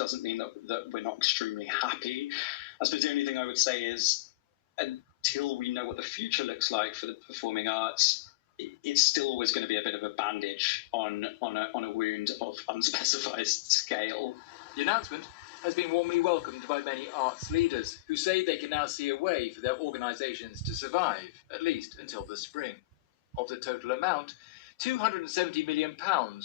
doesn't mean that we're not extremely happy. I suppose the only thing I would say is, until we know what the future looks like for the performing arts, it's still always going to be a bit of a bandage on a wound of unspecified scale. The announcement has been warmly welcomed by many arts leaders, who say they can now see a way for their organisations to survive, at least until the spring. Of the total amount, £270 million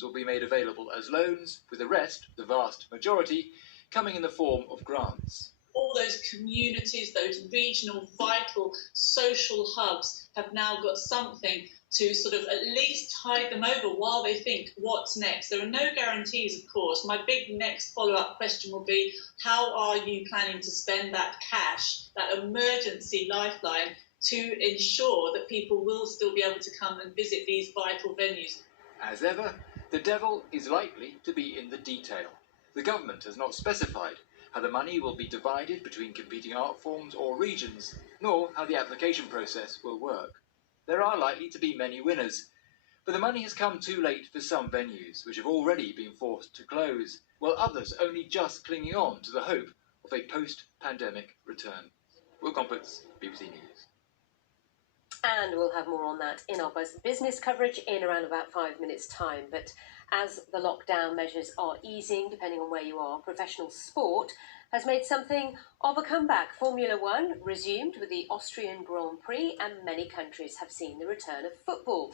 will be made available as loans, with the rest, the vast majority, coming in the form of grants. All those communities, those regional, vital, social hubs have now got something to sort of at least tide them over while they think, what's next? There are no guarantees, of course. My big next follow-up question will be, how are you planning to spend that cash, that emergency lifeline, to ensure that people will still be able to come and visit these vital venues? As ever, the devil is likely to be in the detail. The government has not specified how the money will be divided between competing art forms or regions, nor how the application process will work. There are likely to be many winners, but the money has come too late for some venues, which have already been forced to close, while others only just clinging on to the hope of a post-pandemic return. Will Comforts, BBC News. And we'll have more on that in our business coverage in around about 5 minutes' time. But as the lockdown measures are easing, depending on where you are, professional sport has made something of a comeback. Formula One resumed with the Austrian Grand Prix, and many countries have seen the return of football.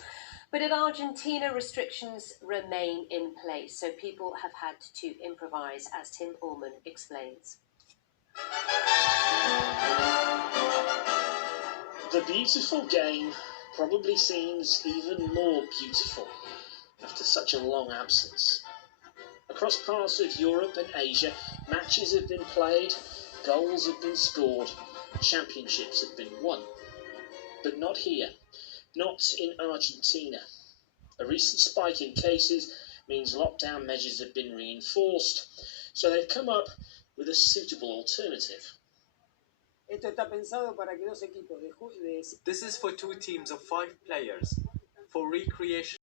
But in Argentina, restrictions remain in place, so people have had to improvise, as Tim Ullman explains. The beautiful game probably seems even more beautiful after such a long absence. Across parts of Europe and Asia, matches have been played, goals have been scored, championships have been won. But not here, not in Argentina. A recent spike in cases means lockdown measures have been reinforced, so they've come up with a suitable alternative. This is for 2 teams of 5 players, for recreation.